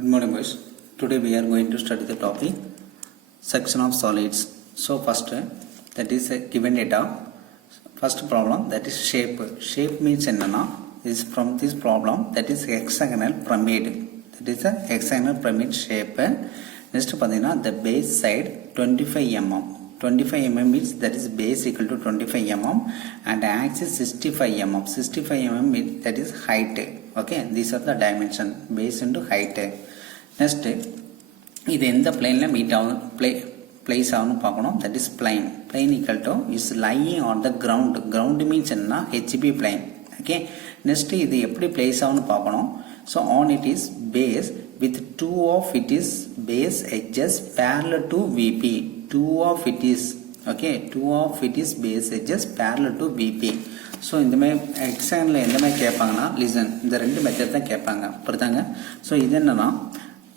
Good morning, boys. Today we are going to study the topic section of solids. So first, that is a given data. First problem, that is shape. Shape means enna is from this problem, that is hexagonal pyramid. That is a hexagonal pyramid shape. Next padina, the base side 25 mm. 25 mm means that is base equal to 25 mm and axis 65 mm. 65 mm means that is height. Okay, these are the dimension, base into height. Next, இது எந்த பிளேன்ல meet ஆகும் place ஆகும்னு பார்க்கணும். That is plane. Plane equal to is lying on the ground. Ground means என்ன? HP plane. Okay, next இது எப்படி place ஆகும்னு பார்க்கணும். So on it is base with two of it is base edges parallel to VP. Two of it is okay, two of it is base edges parallel to VP. So இந்த மாதிரி எக்ஸாமில் எந்த மாதிரி கேட்பாங்கன்னா, listen, இந்த ரெண்டு method தான் கேட்பாங்க, புரியுதாங்க? So இது என்னன்னா,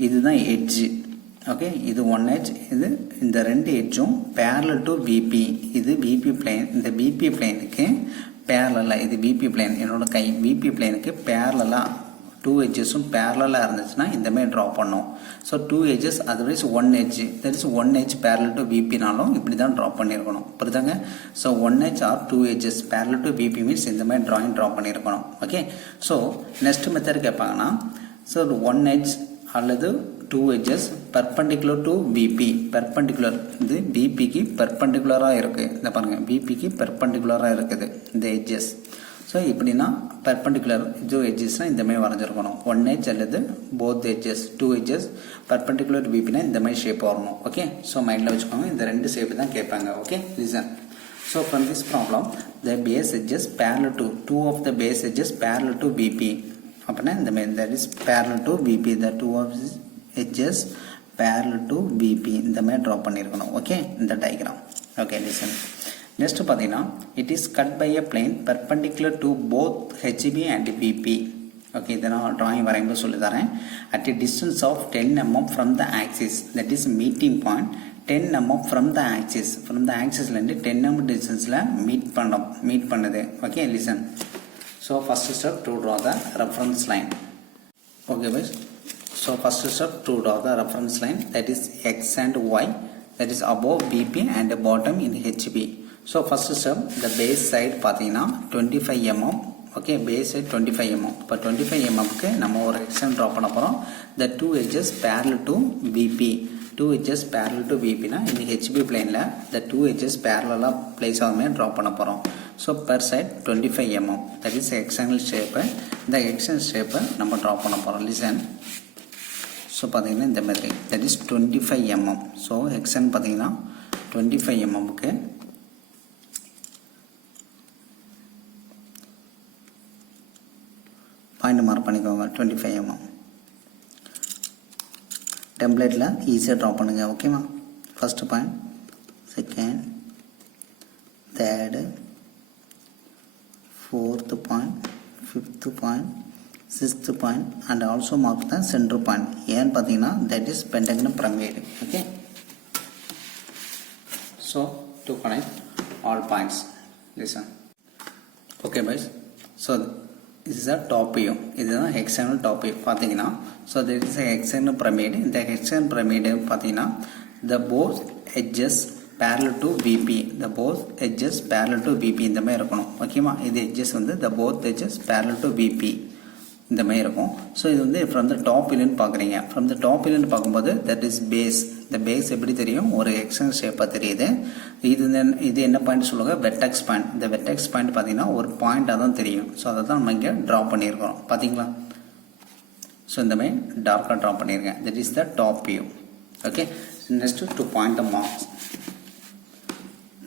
இதுதான் எட்ஜ். ஓகே, இது ஒன் எட்ஜ், இது இந்த ரெண்டு எட்ஜும் parallel to VP. இது VP பிளேன். இந்த VP பிளேனுக்கு பேரலாக, இது VP பிளேன், என்னோட கை VP பிளேனுக்கு பேரலாக டூ எட்ஜஸும் பேரலாக இருந்துச்சுன்னா இந்த மாதிரி ட்ரா பண்ணோம். So two edges otherwise one edge, that is one edge parallel to VPனாலும் இப்படி தான் ட்ரா பண்ணியிருக்கணும், புரியுதாங்க? So one edge or two edges parallel to VP means இந்த மாதிரி ட்ரா பண்ணியிருக்கணும். ஓகே, ஸோ நெக்ஸ்ட் மெத்தட் கேட்பாங்கன்னா, ஸோ ஒன் எட்ஜ் அல்லது two edges perpendicular to VP. Perpendicular, இது விபிக்கு பர்பண்டிகுலராக இருக்குது. இந்த பாருங்கள், விபிக்கு பர்பண்டிகுலராக இருக்குது இந்த எட்ஜஸ். ஸோ இப்படின்னா பர்பண்டிகுலர் டூ எட்ஜஸ்னால் இந்த மாதிரி வரைஞ்சிருக்கணும். ஒன் எட்ஜ் அல்லது both edges, two edges perpendicular விபினா இந்த மாதிரி ஷேப் வரணும். ஓகே, ஸோ மைண்டில் வச்சுக்கோங்க, இந்த ரெண்டு ஷேப் தான் கேட்பாங்க. Okay, listen. So from this problem the base edges parallel to two of the base edges parallel to VP. அப்படின்னா இந்த மாதிரி that is parallel to VP, the two of edges parallel to VP இந்த மாதிரி draw பண்ணியிருக்கணும். Okay, இந்த diagram. Okay, listen. Next பார்த்தீங்கன்னா, it is cut by a plane perpendicular to both HB and VP. Okay, இதை நான் drawing வரையும்போது சொல்லி தரேன். At a distance of 10 mm from the axis, that is meeting point 10 mm from the ஆக்சிஸ். ஃப்ரம் த ஆக்சிஸ்லேருந்து 10 mm டிஸ்டன்ஸில் மீட் பண்ணுது. Okay, listen. So first step to draw the reference line. Okay guys, so first step to draw the reference line, that is x and y, that is above BP and bottom in HB. So first step, the base side பார்த்தீங்கன்னா 25 mm. Okay, base side 25 mm. இப்போ 25 mmக்கு நம்ம ஒரு extend draw பண்ண போகிறோம். the two edges parallel to VP. Two edges parallel to VPனா இந்த HB பிளேனில் the two edges parallel place ஆகுமே ட்ரா பண்ண போகிறோம். So per side 25 mm, that is hexagonal shape. இந்த எக்ஸாங்கிள் ஷேப்பை நம்ம ட்ரா பண்ண போகிறோம். லிசன். ஸோ பார்த்தீங்கன்னா இந்த மாதிரி தட் இஸ் 25 mm. ஸோ எக்ஸாங் பார்த்தீங்கன்னா 25 mmக்கு பாயிண்ட் மார்க் பண்ணிக்கோங்க. 25 mm டெம்ப்ளேட்டில் ஈஸியாக ட்ரா பண்ணுங்கள். ஓகேவா? First point, second, third, fourth point, fifth point, sixth point and also mark the centre point. ஏன்னு பார்த்தீங்கன்னா that is pentagonal pyramid. Okay, so to connect all points. Listen. Okay boys, so this is a top view. இதுதான் hexagonal top view பார்த்தீங்கன்னா. So there is a hexagonal pyramid. இந்த hexagonal pyramid பார்த்தீங்கன்னா the both edges parallel to VP. the both edges parallel to VP இந்த மாதிரி இருக்கணும். ஓகேவா? இது edges வந்து the both edges parallel to VP இந்த மாதிரி இருக்கும். ஸோ இது வந்து ஃப்ரம் த டாப் வியூன்னு பார்க்குறீங்க. ஃப்ரம் த டாப் வியூன்னு பார்க்கும்போது தட் இஸ் பேஸ். இந்த பேஸ் எப்படி தெரியும்? ஒரு எக்ஸாங்கிள் ஷேப்பாக தெரியுது. இது என்ன பாயிண்ட் சொல்லுவாங்க? Vertex point. இந்த வெர்டெக்ஸ் பாயிண்ட் பார்த்தீங்கன்னா ஒரு பாயிண்டாக தான் தெரியும். ஸோ அதை தான் நம்ம இங்கே ட்ரா பண்ணியிருக்கோம். பார்த்தீங்களா? ஸோ இந்த மாதிரி டார்க்காக ட்ரா பண்ணியிருக்கேன். That is the top view. Okay, next to point marks.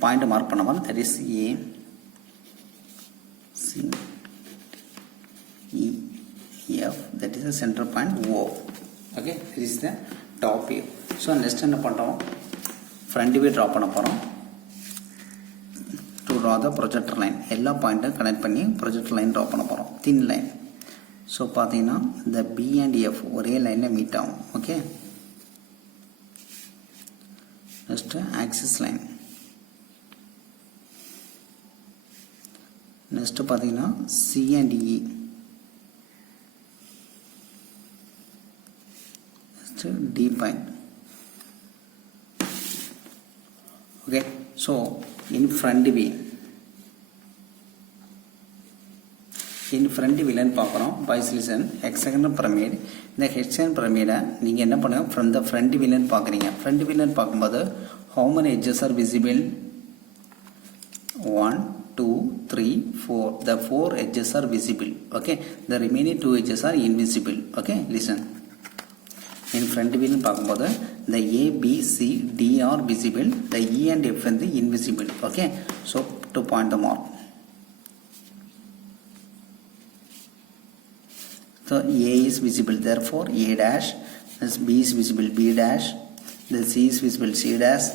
Point mark பண்ண that is A, C, E, F, that is the center point O. Okay, this is the top view. So next என்ன பண்ணுறோம்? Front view draw பண்ண போகிறோம். To draw the projector line. எல்லா பாயிண்ட்டும் connect பண்ணி projector line draw பண்ண போகிறோம். தின் line. So பார்த்தீங்கன்னா இந்த B அண்ட் F ஒரே லைனில் மீட் ஆகும். Okay, next axis line. Next பார்த்தீங்கன்னா C and E D point. Okay, so in front view ன்னு பார்க்குறோம். Boys listen hexagonal pyramid. இந்த ஹெக்ஸாகனல் பிரமிடை நீங்கள் என்ன பண்ணுங்க ஃப்ரம் த ஃப்ரண்ட் வியூன்னு பார்க்குறீங்க. ஃப்ரண்ட் வியூன்னு பார்க்கும்போது how many edges are visible? 1 2 3 4. The 4 edges are visible. Okay, the remaining 2 edges are invisible. Okay, listen. In front view ன்னு பார்க்கும்போது the A B C D are visible, the E and F வந்து invisible. Okay, so to point the mark. So A is visible, therefore A dash. This B is visible, B dash. The C is visible, C dash.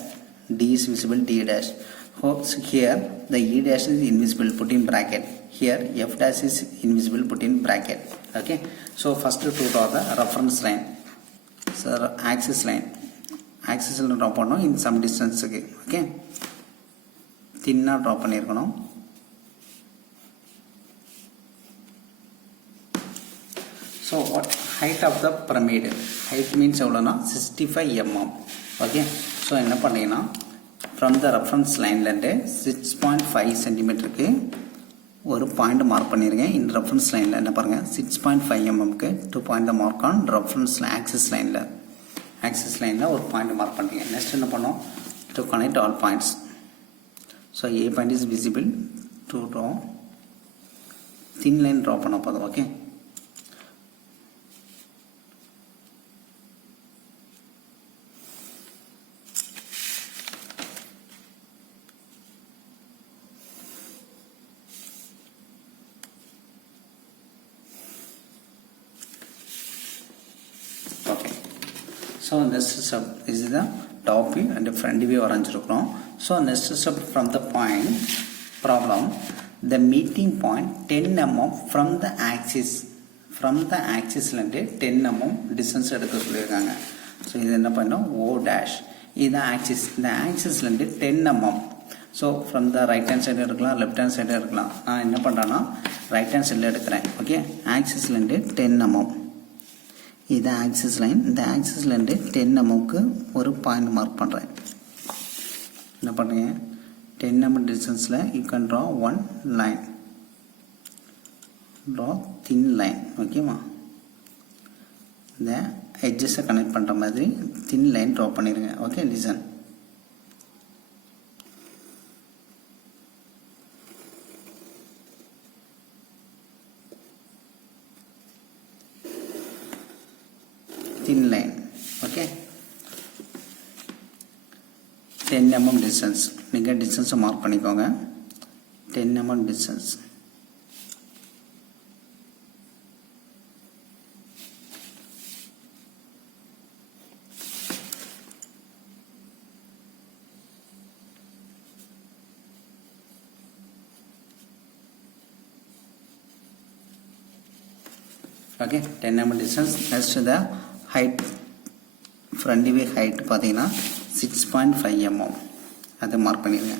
D is visible, D dash. So here the E dash is invisible, put in bracket. Here F dash is invisible, put in bracket. Okay, so first to draw the reference line. So axis line draw பண்ணனும் in some distance. Okay, thinna draw பண்ணிருக்கணும். So what height of the pyramid? Height means எவ்வளோனா 65 mm. Okay, so என்ன பண்ணீங்கன்னா from the reference line லேருந்து 6.5 centimeterக்கு ஒரு point mark பண்ணிருங்க. in reference line என்ன பாருங்க 6.5 mmக்கு to point the mark on reference axis line ஒரு point mark பண்ணுறீங்க. நெக்ஸ்ட் என்ன பண்ணோம் to connect all points. So A point is visible to draw thin line draw பண்ண போதும். Okay, so next step is the top view and front view வரைஞ்சிருக்கிறோம். So next step from the point problem, the meeting point 10 mm from the axis லேருந்து 10 mm distance எடுக்க சொல்லியிருக்காங்க. So இது என்ன பண்ணோம் O dash, இது axis, இந்த ஆக்சிஸ்லேருந்து 10 mm. So from the right hand side எடுக்கலாம், left hand side எடுக்கலாம். நான் என்ன பண்ணுறேன்னா ரைட் ஹேண்ட் சைடில் எடுக்கிறேன். ஓகே, ஆக்சிஸ்லேருந்து 10 mm. இது ஆக்சிஸ் லைன், இந்த ஆக்சிஸ்லேருந்து 10 mmக்கு ஒரு பாயிண்ட் மார்க் பண்ணுறேன். என்ன பண்ணுறீங்க 10 mm டிஸ்டன்ஸில் you can draw one line, draw thin line. ஓகேவா, இந்த எட்ஜஸை கனெக்ட் பண்ணுற மாதிரி தின் லைன் ட்ரா பண்ணிடுங்க. Okay, listen. thin line. Okay, 10 mm distance. நீங்கள் distance மார்க் பண்ணிக்கோங்க. 10 mm distance. Okay, 10 mm distance. Next the height, front view height பார்த்தீங்கன்னா 6.5 mm. அதை மார்க் பண்ணிடுங்க.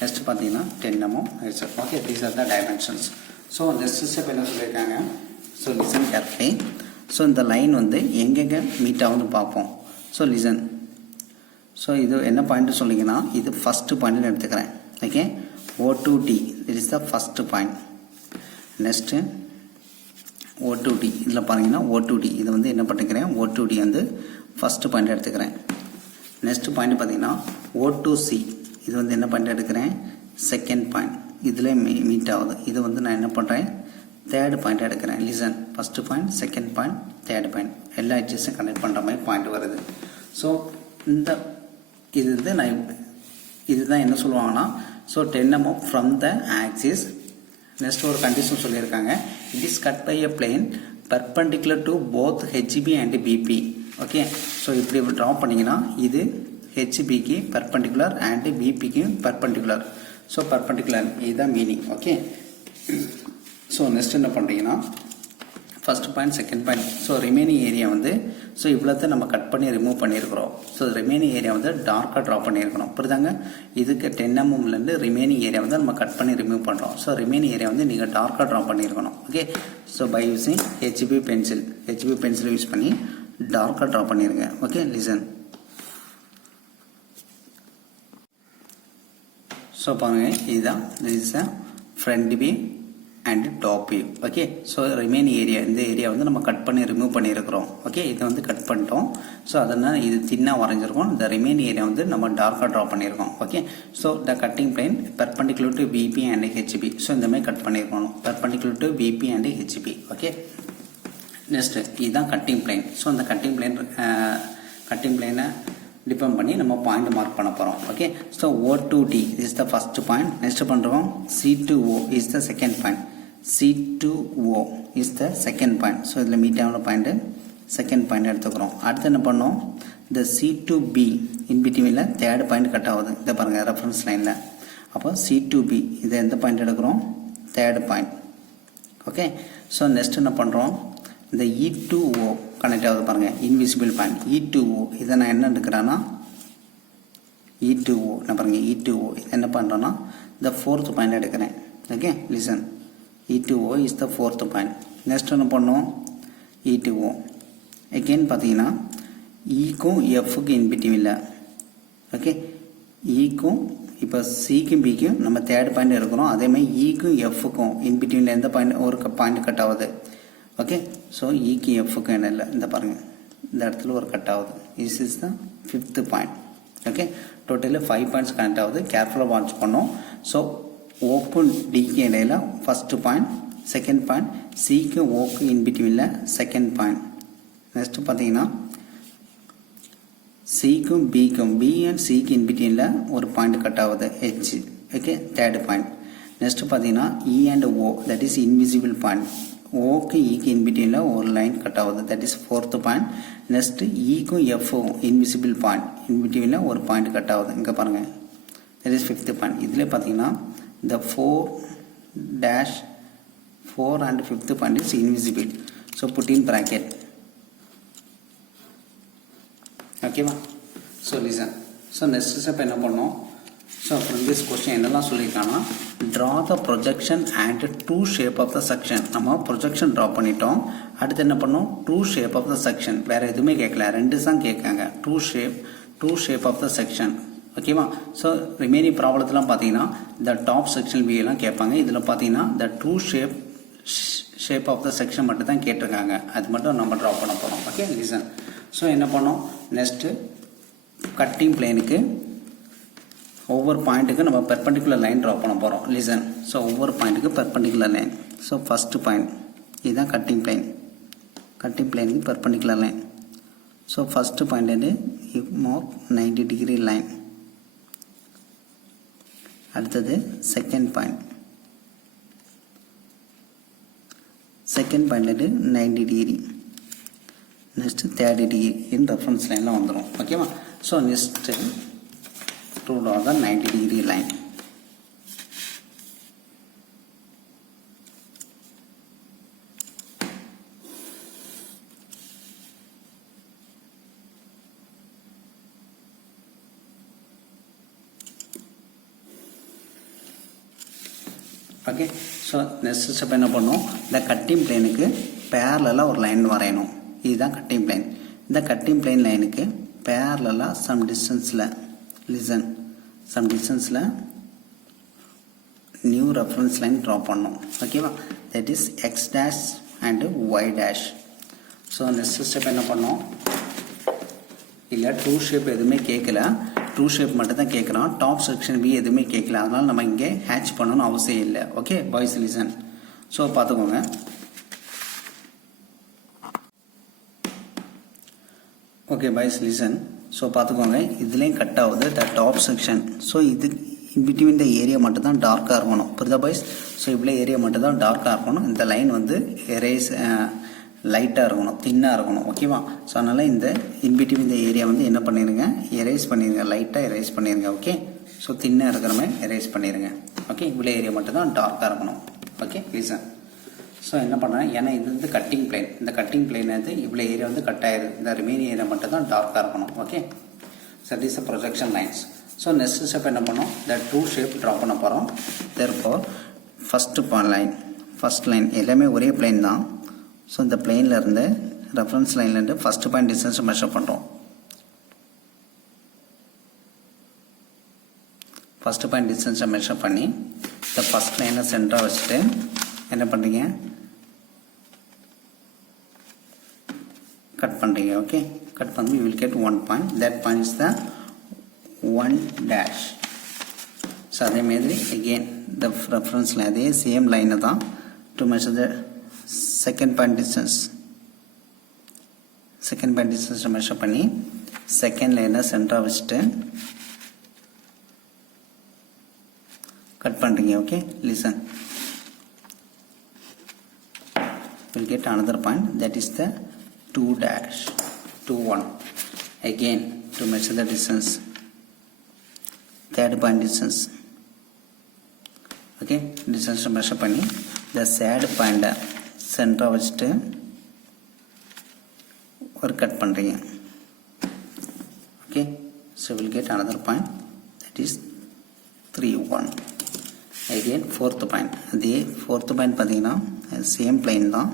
நெக்ஸ்ட் பார்த்தீங்கன்னா 10 mm. Okay, these are the dimensions. So next step என்ன சொல்லியிருக்காங்க, so listen carefully. So இந்த line வந்து எங்கெங்கே மீட் ஆகுதுன்னு பார்ப்போம். So listen. ஸோ இது என்ன பாயிண்ட் சொல்லிங்கன்னா இது ஃபஸ்ட்டு பாயிண்ட்னு எடுத்துக்கிறேன். Okay, O2D, this is the first point. Next O2D, இதில் பாருங்கன்னா O2D, இது வந்து என்ன பண்ணிக்கிறேன் O2D வந்து ஃபஸ்ட்டு பாயிண்ட் எடுத்துக்கிறேன். நெக்ஸ்ட் பாயிண்ட் பார்த்தீங்கன்னா O2C, இது வந்து என்ன பாயிண்ட் எடுக்கிறேன் செகண்ட் பாயிண்ட். இதில் மீட் ஆகுது. இது வந்து நான் என்ன பண்ணுறேன் தேர்ட் பாயிண்ட் எடுக்கிறேன். Listen, first point, second point, third point, எல்லா எட்ஜஸும் கனெக்ட் பண்ணுற மாதிரி பாயிண்ட் வருது. ஸோ இந்த இது வந்து நான் இதுதான் என்ன சொல்லுவாங்கன்னா so 10 mm from the axis. Next ஒரு கண்டிஷன் சொல்லியிருக்காங்க, it is cut by a plane perpendicular to both HB and BP. Okay, so இப்படி ட்ரா பண்ணிங்கன்னா இது HBக்கு பர்பண்டிகுலர் அண்ட் பிபிக்கு பர்பண்டிகுலர். ஸோ பர்பண்டிகுலர் இதுதான் மீனிங். ஓகே, ஸோ நெக்ஸ்ட் என்ன பண்ணுறீங்கன்னா first point second point. So remaining area வந்து so இவ்வளோத்தை நம்ம கட் பண்ணி ரிமூவ் பண்ணியிருக்கிறோம். ஸோ ரிமைனிங் ஏரியா வந்து டார்க்காக ட்ரா பண்ணியிருக்கணும். புரியுதாங்க? இதுக்கு 10 mmலேருந்து ரிமைனிங் ஏரியா வந்து நம்ம கட் பண்ணி ரிமூவ் பண்ணுறோம். ஸோ ரிமைனிங் ஏரியா வந்து நீங்கள் டார்க்காக ட்ரா பண்ணியிருக்கணும். Okay. So by using HP pencil use பண்ணி டார்க்காக ட்ரா பண்ணிடுங்க. Okay, listen. ஸோ பாருங்கள், இதுதான் this is front view and top view. Okay. So remaining area, இந்த ஏரியா வந்து நம்ம கட் பண்ணி ரிமூவ் பண்ணியிருக்கிறோம். ஓகே, இதை வந்து கட் பண்ணிட்டோம். ஸோ அதனால் இது தின்னாக வரைஞ்சிருக்கோம். இந்த ரிமைனிங் ஏரியா வந்து நம்ம டார்க்காக ட்ரா பண்ணியிருக்கோம். Okay. So the cutting plane perpendicular to PP and HP. So இந்த மாதிரி கட் பண்ணியிருக்கணும், perpendicular to PP and HP. Okay. Next இதுதான் கட்டிங் பிளேன். ஸோ அந்த கட்டிங் பிளேனை டிபெண்ட் பண்ணி நம்ம பாயிண்ட் மார்க் பண்ண போகிறோம். Okay. So O2D is the first point. Next பண்ணுறோம் C2O is the second point. C2O is the second point. So இதில் மீட் ஆகிற பாயிண்ட்டு செகண்ட் பாயிண்ட் எடுத்துக்கிறோம். அடுத்து என்ன பண்ணோம், இந்த C2B இன் பிட்வீனில் தேர்ட் பாயிண்ட் கட் ஆகுது. இதை பாருங்கள் ரெஃபரன்ஸ் லைனில். அப்போ C2B இதை எந்த பாயிண்ட் எடுக்கிறோம், third point. Okay. So next என்ன பண்ணுறோம், இந்த E2O கனெக்ட் ஆகுது பாருங்கள், இன்விசிபிள் பாயிண்ட் E2O. இதை நான் என்ன எடுக்கிறேன்னா E2O நான் பாருங்கள் E2O இதை என்ன பண்ணுறேன்னா இந்த ஃபோர்த் பாயிண்ட் எடுக்கிறேன். Okay, listen. E2O is the fourth point. Next என்ன பண்ணோம், E2O அகெயின் பார்த்தீங்கன்னா ஈக்கும் எஃப்க்கு இன்பிட்டிவ் இல்லை. ஓகே, ஈக்கும் இப்போ சிக்கும் பிக்கும் நம்ம தேர்ட் பாயிண்ட் எடுக்கிறோம். அதேமாதிரி ஈக்கும் எஃப்க்கும் இன்பிட்டிவில் எந்த பாயிண்ட் ஒரு பாயிண்ட் கட் ஆகுது. ஓகே. ஸோ ஈக்கு எஃப்க்கும் என்ன இல்லை, இந்த பாருங்கள் இந்த இடத்துல ஒரு கட் ஆகுது. Is is the fifth point. Okay, totally 5 points connect ஆகுது. கேர்ஃபுல்லாக வாட்ச் பண்ணோம். ஸோ ஓக்கும் டிக்கு இடையில ஃபர்ஸ்ட் பாயிண்ட், செகண்ட் பாயிண்ட், சிக்கு ஓக்கு இன்பிட்வீனில் செகண்ட் பாயிண்ட். நெக்ஸ்ட் பார்த்தீங்கன்னா சிக்கும் பிக்கும் பி அண்ட் சிக்கு இன்பிட்வீனில் ஒரு பாயிண்ட் கட் ஆகுது H. Okay, third point. Next பார்த்தீங்கன்னா E and O, that is invisible point. ஓக்கு ஈக்கு இன்பிட்வீனில் ஒரு லைன் கட் ஆகுது, that is fourth point. Next ஈக்கும் எஃப்க்கும் இன்விசிபிள் பாயிண்ட் இன்பிட்வீனில் ஒரு பாயிண்ட் கட் ஆகுது. இங்கே பாருங்கள், தட் இஸ் ஃபிஃப்த் பாயிண்ட். இதில் பார்த்தீங்கன்னா the 4 and 5th point is invisible, so put in bracket. Okay va? So listen. So next step என்ன பண்ணோம், so from this question என்னெல்லாம் சொல்லியிருக்காங்கன்னா draw the projection and true shape of the section. நம்ம projection draw பண்ணிட்டோம். அடுத்து என்ன பண்ணோம், true shape of the section. வேறு எதுவுமே கேட்கல, ரெண்டு தான் கேட்காங்க. true shape of the section. ஓகேவா? ஸோ ரிமைனிங் ப்ராப்ளத்தெலாம் பார்த்தீங்கன்னா இந்த டாப் செக்ஷன் வியூலாம் கேட்பாங்க. இதில் பார்த்தீங்கன்னா இந்த true shape of the section மட்டும் தான் கேட்டிருக்காங்க. அது மட்டும் நம்ம ட்ரா பண்ண போகிறோம். Okay, listen. ஸோ என்ன பண்ணோம், நெக்ஸ்ட்டு கட்டிங் பிளேனுக்கு ஒவ்வொரு பாயிண்ட்டுக்கு நம்ம பெர்பெண்டிகுலர் லைன் ட்ரா பண்ண போகிறோம். லிசன். ஸோ ஒவ்வொரு பாயிண்ட்டுக்கு perpendicular line. So first point இதுதான் கட்டிங் பிளேனுக்கு perpendicular line. So first point வந்து மோர் 90 டிகிரி லைன். அடுத்தது செகண்ட் பாயிண்ட் வந்து 90 degree. Next 30 degree in reference லைனில் வந்துடும். ஓகேவா? So next true draw the 90 degree line. Okay. So next step என்ன பண்ணோம், இந்த கட்டிங் பிளேனுக்கு பேரலாக ஒரு லைன் வரையணும். இதுதான் கட்டிங் பிளேன். இந்த கட்டிங் பிளேன் லைனுக்கு பேரலாக சம் டிஸ்டன்ஸில் நியூ ரெஃபரன்ஸ் லைன் ட்ரா பண்ணோம். ஓகேவா? That is X dash and Y dash. So next step என்ன பண்ணோம், இல்லை ட்ரூ ஷேப் எதுவுமே கேட்கல, ட்ரூ ஷேப் மட்டும் தான் கேட்குறான். டாப் செக்ஷன் பி எதுவுமே கேட்கல, அதனால் நம்ம இங்கே ஹேட்ச் பண்ணணும்னு அவசியம் இல்லை. Okay boys, listen. ஸோ பார்த்துக்கோங்க. Okay boys, listen. ஸோ பார்த்துக்கோங்க, இதுலேயும் கட் ஆகுது த டாப் செக்ஷன். ஸோ இது பிட்வீன் த ஏரியா மட்டும் தான் டார்க்காக இருக்கணும். புரியுதா பாய்ஸ்? ஸோ இவ்வளோ ஏரியா மட்டும் தான் டார்க்காக இருக்கணும். இந்த லைன் வந்து எரேஸ் லைட்டாக இருக்கணும், தின்னாக இருக்கணும். ஓகேவா? ஸோ அதனால் இந்த இன்பிட்வீன் இந்த ஏரியா வந்து என்ன பண்ணிடுங்க, எரேஸ் பண்ணிடுங்க, லைட்டாக எரேஸ் பண்ணிடுங்க. ஓகே. ஸோ தின்னாக இருக்கிற மாதிரி எரேஸ் பண்ணிடுங்க. ஓகே, இவ்வளோ ஏரியா மட்டும் தான் டார்க்காக இருக்கணும். Okay, listen. ஸோ என்ன பண்ணுறேன், ஏன்னா இது வந்து கட்டிங் பிளேன், இந்த கட்டிங் பிளேன் வந்து இவ்வளோ ஏரியா வந்து கட் ஆயிடுது, இந்த ரிமைனிங் ஏரியா மட்டும் தான் டார்க்காக இருக்கணும். Okay, so that is the projection lines. So next step என்ன பண்ணோம், இந்த டூ ஷேப் ட்ரா பண்ண போகிறோம். தேர்ஃபோர் ஃபஸ்ட் லைன் எல்லாமே ஒரே பிளேன் தான். ஸோ இந்த பிளேனில் இருந்து ரெஃபரன்ஸ் லைன்லேருந்து ஃபஸ்ட்டு பாயிண்ட் டிஸ்டன்ஸ் மெஷர் பண்ணுறோம். ஃபஸ்ட்டு பாயிண்ட் டிஸ்டன்ஸை மெஷர் பண்ணி இந்த ஃபஸ்ட் லைனை சென்டராக வச்சுட்டு என்ன பண்ணுறீங்க, கட் பண்ணுறீங்க. ஓகே, கட் பண்ணி you will get 1 point. That point is the 1 dash. ஸோ அதே மாதிரி again the reference line அதே சேம் லைனை தான் to measure the second point distance. Second point டிஸ்டன்ஸை மெஷர் பண்ணி செகண்ட் லைனை சென்டராக வச்சுட்டு கட் பண்ணுறீங்க. Okay, listen, will get another point, that is the 2 dash 2 1. Again to measure the distance, third point distance. Okay, distance measure பண்ணி the third point center வச்சுட்டு ஒரு cut பண்ணுறீங்க. Okay, so we'll get another point, that is 3 1. Again fourth point, அதே fourth point பார்த்தீங்கன்னா same plane தான்.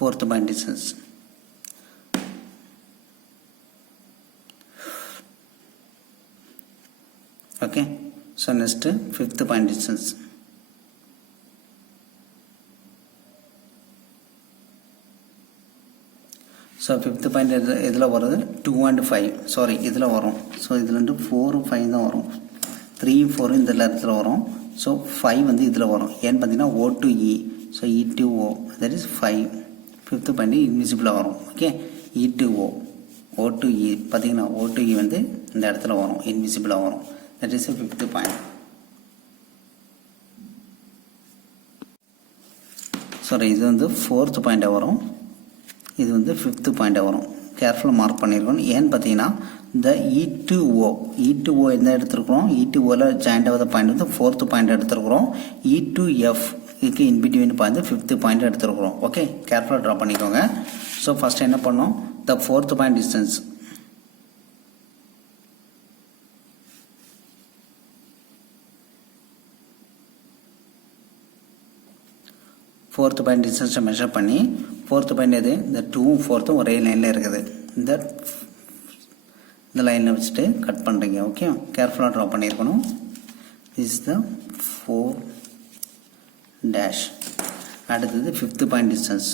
Fourth point distance. Okay, so next fifth point distance. So fifth point இதில் வருது 2 and 5, sorry இதில் வரும். ஸோ இதில் வந்து 4 5 தான் வரும், 3 4 இந்த இடத்துல வரும். ஸோ 5 வந்து இதில் வரும். ஏன்னு பார்த்தீங்கன்னா O to E, so E to O, that is 5. Fifth point இன்விசிபிளாக வரும். Okay, E to O to E பார்த்தீங்கன்னா O to E வந்து இந்த இடத்துல வரும், இன்விசிபிளாக வரும். That is fifth point. Sorry இது வந்து ஃபோர்த் பாயிண்டாக வரும், இது வந்து ஃபிஃப்த்து பாயிண்டாக வரும். கேர்ஃபுல்லாக மார்க் பண்ணியிருக்கணும். ஏன்னு பார்த்தீங்கன்னா இந்த E to O எந்த எடுத்துருக்குறோம், E to Oவில் ஜாயிண்ட் ஆகாத பாயிண்ட் வந்து ஃபோர்த்து பாயிண்ட் எடுத்துருக்குறோம். E to F இதுக்கு இன்பிட்வீன் பாயிண்ட் ஃபிஃப்த்து பாயிண்ட் எடுத்துருக்குறோம். ஓகே, கேர்ஃபுல்லாக ட்ரா பண்ணிக்கோங்க. ஸோ ஃபஸ்ட் என்ன பண்ணோம், the fourth point distance fourth point டிஸ்டன்ஸை மெஷர் பண்ணி ஃபோர்த் பாயிண்ட் எது, இந்த 2ம் 4ம் ஒரே லைனில் இருக்குது. இந்த லைனில் வச்சுட்டு கட் பண்ணுறீங்க. ஓகே, கேர்ஃபுல்லாக ட்ரா பண்ணியிருக்கணும். Is the 4 dash. அடுத்தது fifth point distance.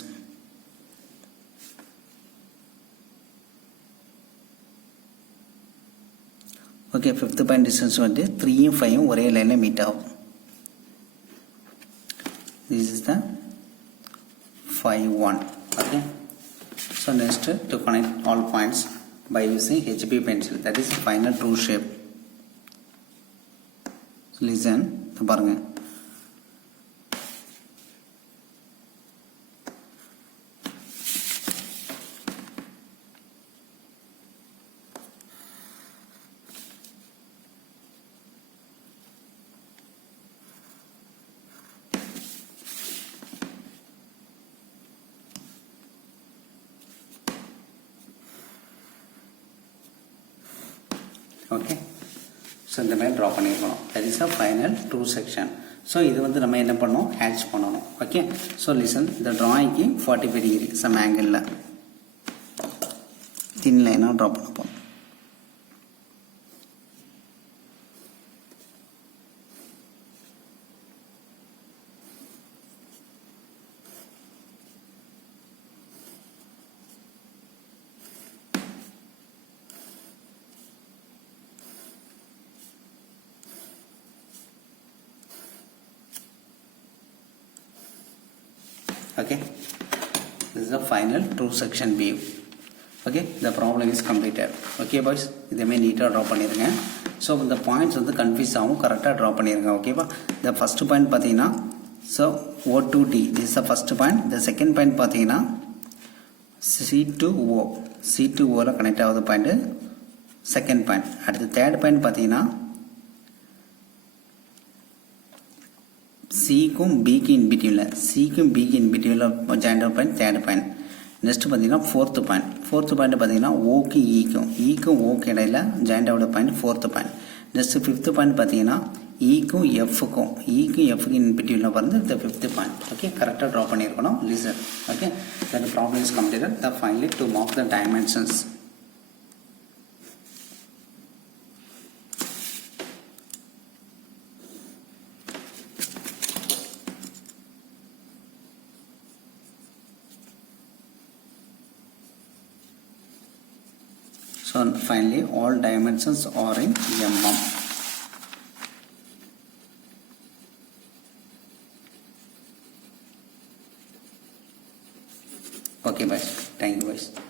Okay, fifth point distance வந்து 3ம் 5ம் ஒரே லைனில் மீட் ஆகும். This is the 5 1. Okay, so next to connect all points by using HB pencil, that is final true shape. So listen, பாருங்க, okay. So இந்த மாதிரி draw பண்ணியிருக்கணும். That is a final true section. So இது வந்து நம்ம என்ன பண்ணணும், hatch பண்ணணும். ஓகே, ஸோ லிசன், இந்த ட்ராயிங்க்கு 45 டிகிரி சம் ஆங்கிளில் தின் லைனாக ட்ரா பண்ண போகிறோம். Okay, this is the final true section view. Okay, the problem is completed. Okay boys, இதே நீட்டாக ட்ரா பண்ணிடுங்க. ஸோ இந்த பாயிண்ட்ஸ் வந்து கன்ஃபியூஸ் ஆகும், கரெக்டாக ட்ரா பண்ணிடுங்க. ஓகேவா, இந்த ஃபஸ்ட் பாயிண்ட் பார்த்தீங்கன்னா so O to D, this is the first point. The second point பார்த்தீங்கன்னா C to O, C to Oவில் கனெக்ட் ஆகுது பாயிண்ட்டு. Second point. அடுத்து தேர்ட் பாயிண்ட் பார்த்தீங்கன்னா சிக்கும் பிக்கு இன்பிட்வீனில் joint of point third point. Next பார்த்தீங்கன்னா ஃபோர்த்து பாயிண்ட் பார்த்தீங்கன்னா ஓக்கு ஈக்கும் ஓக்கு இடையில joint of point fourth point. Next fifth point பார்த்தீங்கன்னா ஈக்கும் எஃப்க்கும் இன்பிட்வீனில் வந்து இந்த ஃபிஃப்த்து பாயிண்ட். ஓகே, கரெக்டாக ட்ரா பண்ணியிருக்கணும். Listen. Okay, the problem is completed. The finally to mark the dimensions. So finally all dimensions are in mm. Okay, guys. Thank you, guys.